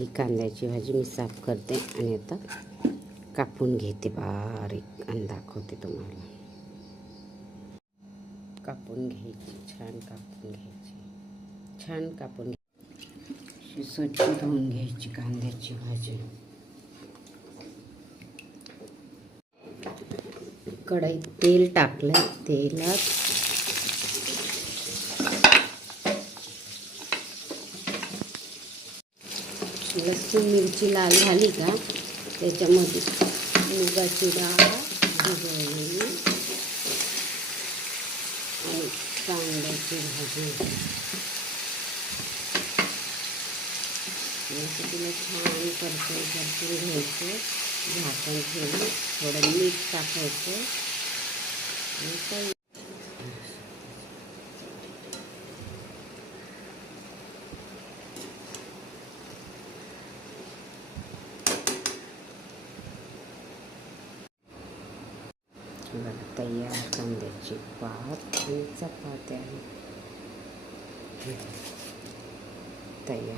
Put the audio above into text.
ही कांद्याची भाजी मी साफ करते आणि आता कापून घेते बारीक आणि दाखवते तुम्हाला. कापून घ्यायची, छान कापून घ्यायची, छान कापून घ्यायची, स्वच्छ धुवून घ्यायची कांद्याची भाजी. कढईत तेल टाकलं, तेलात लसूण मिरची लाल झाली का त्याच्यामध्ये मुगाची डाळ भिजवलेली आणि कांद्याची भाजी तिला छान परतून घ्यायचं. झाकण ठेवून थोडं मीठ टाकायचं आणि तयार कांद्याची पात आणि चपात्या तयार.